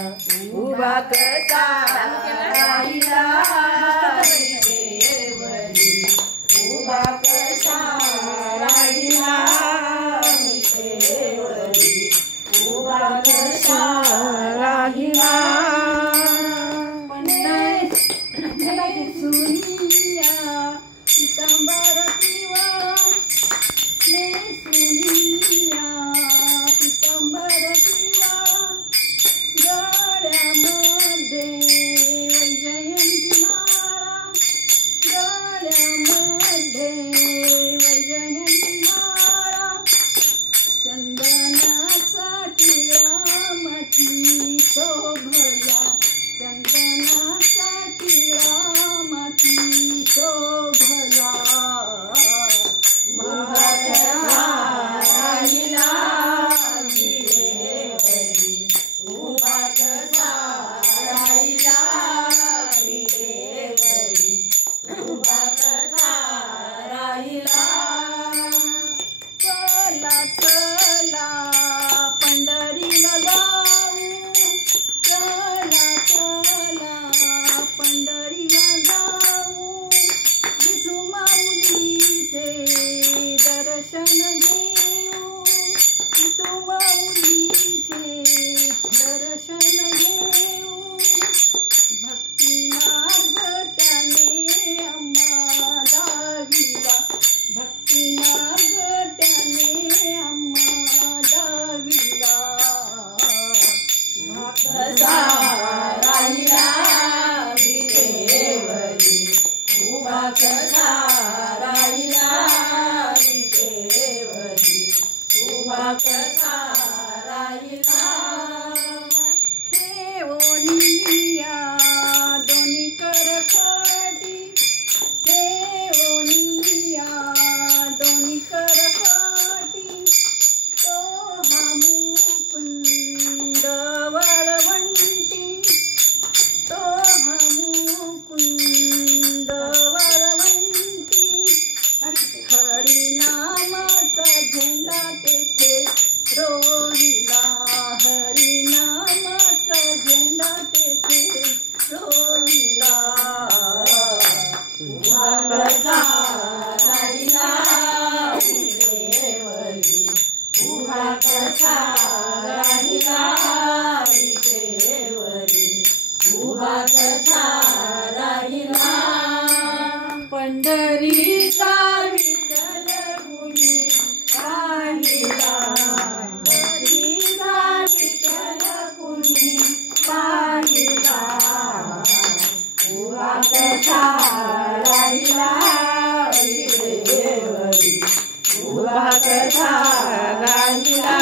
उभा कसा राहिला विटेवरी, उभा कसा राहिला विटेवरी, उभा कसा राहिला सुनिया पितांबर पिवळा ने सुनिया पितांबर पिवळा गळ्यामध्ये वैजयंती माळा, गळ्यामध्ये वैजयंती माळा, चंदनासाठी रामाची शोभला, चंदनासाठी रामाची शोभला, उभा कसा राहिला विटेवरी, उभा कसा राहिला विटेवरी, उभा कसा राहिला चला चला पंढरीला जाऊ, चला चला पंढरीला जाऊ, विठू माऊलीचे दर्शन घेऊ, विठू माऊलीचे दर्शन घेऊ, भक्ती मार्ग त्याने आम्हा दाविला, भक्ती मार्ग त्याने आम्हा दाविला, उभा कसा राहिला विटेवरी, उभा कसा राहिला विटेवरी, उभा कसा राहिला ठेवोनिया दोन्ही करकटी, ठेवोनिया दोन्ही करकटी, तो हा मुकुंद वाळवंटी, तो हा मुकुंद वाळवंटी, हरिनामाचा झेंडा तेथे रोविला, हरिनामाचा झेंडा तेथे रोविला, उभा कसा राहिला विटेवरी, उभा कसा राहिला विटेवरी, उभा कसा राहिला पंढरीचा विठ्ठल मुनी पाहिला, पंढरीचा विठ्ठल मुनी पाहिला, उभा कसा राहिला विटेवरी, उभा कसा राहिला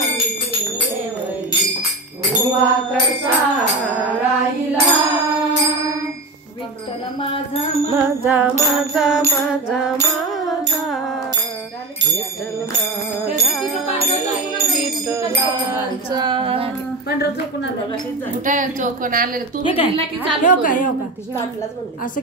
विटेवरी, उभा कसा राहिला विठ्ठल माझा माझा माझा माझा माझा विठ्ठल माझा विठ्ठलाचा पंढर चौकून आले तू दिला की चालू असं